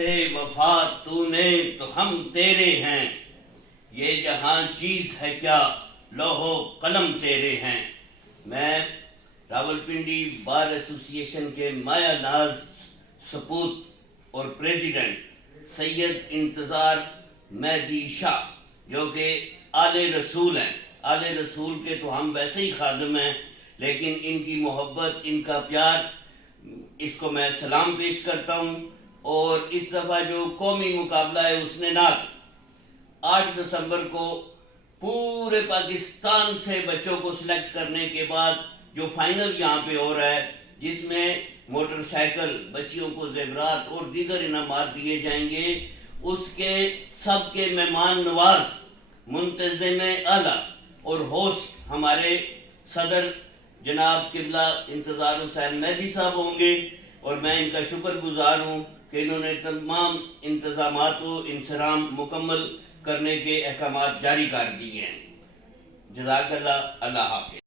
سے وفا تو نے تو ہم تیرے ہیں، یہ جہاں چیز ہے کیا لوح و قلم تیرے ہیں۔ میں راولپنڈی بار ایسوسی ایشن کے مایہ ناز سپوت اور پریزیڈنٹ سید انتظار مہدی شاہ، جو کہ آل رسول ہیں، آل رسول کے تو ہم ویسے ہی خادم ہیں، لیکن ان کی محبت، ان کا پیار، اس کو میں سلام پیش کرتا ہوں۔ اور اس دفعہ جو قومی مقابلہ ہے اس نے نعت 8 دسمبر کو پورے پاکستان سے بچوں کو سلیکٹ کرنے کے بعد جو فائنل یہاں پہ ہو رہا ہے، جس میں موٹر سائیکل، بچیوں کو زیورات اور دیگر انعامات دیے جائیں گے، اس کے سب کے مہمان نواز، منتظم اعلیٰ اور ہوسٹ ہمارے صدر جناب قبلہ انتظار حسین مہدی صاحب ہوں گے، اور میں ان کا شکر گزار ہوں کہ انہوں نے تمام انتظامات و انصرام مکمل کرنے کے احکامات جاری کر دیے ہیں۔ جزاک اللہ، اللہ حافظ۔